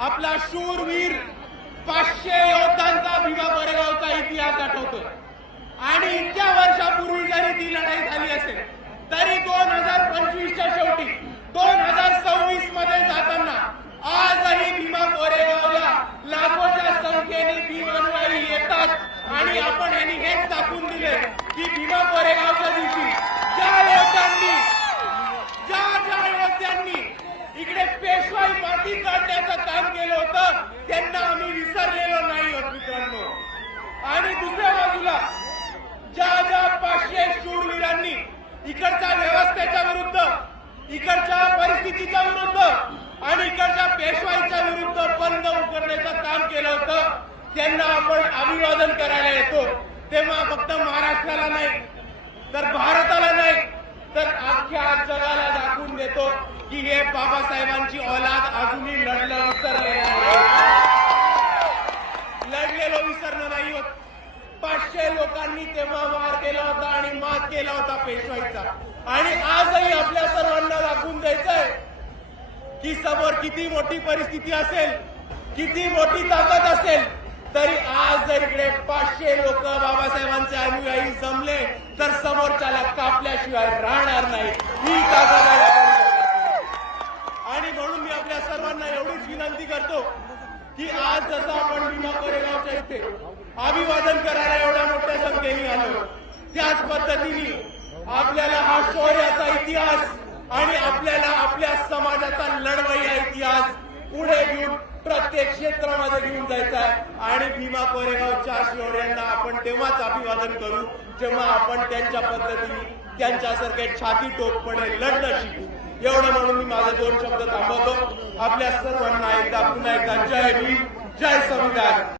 आपला शूरवीर 500 योद्धांचा भीमा कोरेगावचा इतिहास आठवतोय आणि इतक्या वर्षापूर्वी जरी ती लढाई झाली असेल तरी 2025च्या शेवटी 2026 मध्ये जाताना आजही भीमा कोरेगावला लाखोच्या संख्येने भीम अनुयायी येतात आणि आपण यांनी हेच दाखवून दिले की भीमा कोरेगावच्या दिवशी ज्या योद्ध्यांनी इकडे पेशवाई माती काढण्याचं काम केलं होतं त्यांना आम्ही विसरलेलो नाही आहोत मित्रांनो। आणि दुसऱ्या बाजूला ज्या 500 शूरवीरांनी इकडच्या व्यवस्थेच्या विरुद्ध, इकडच्या परिस्थितीच्या विरुद्ध आणि इकडच्या पेशवाईच्या विरुद्ध बंद उकरण्याचं काम केलं होतं त्यांना आपण अभिवादन करायला येतो तेव्हा फक्त महाराष्ट्राला नाही तर भारताला नाही तर अख्ख्या जगाला दाखवून देतो की हे बाबासाहेबांची औलाद अजूनही लढलेलो विसरलं नाही होत। 500 लोकांनी तेव्हा वार केला होता आणि मात केला होता पेशवाईचा आणि आजही आपल्या सर्वांना दाखवून द्यायचंय की समोर किती मोठी परिस्थिती असेल, किती मोठी ताकद असेल तरी आज जर इकडे 500 लोक बाबासाहेबांचे अनुयायी जमले तर समोरच्याला कापल्याशिवाय राहणार नाही ही ताकद आहे। आणि म्हणून मी आपल्या सर्वांना एवढीच विनंती करतो की आज जसं आपण भीमा कोरेगावच्या इथे अभिवादन करायला एवढ्या मोठ्या संख्येने आलो त्याच पद्धतीने आपल्याला हा शौर्याचा इतिहास आणि आपल्याला आपल्या समाजाचा लढवय्या इतिहास पुढे घेऊन प्रत्येक क्षेत्रामध्ये घेऊन जायचा आहे आणि भीमा कोरेगावच्या शौर्यांना आपण तेव्हाच अभिवादन करू जेव्हा आपण त्यांच्या पद्धतीने त्यांच्यासारखे छाती टोकपणे लढणं शिकू। एवढं म्हणून मी माझे 2 शब्द थांबवतो। आपल्या सर्वांना एकदा पुन्हा एकदा जय भीम, जय संविधान।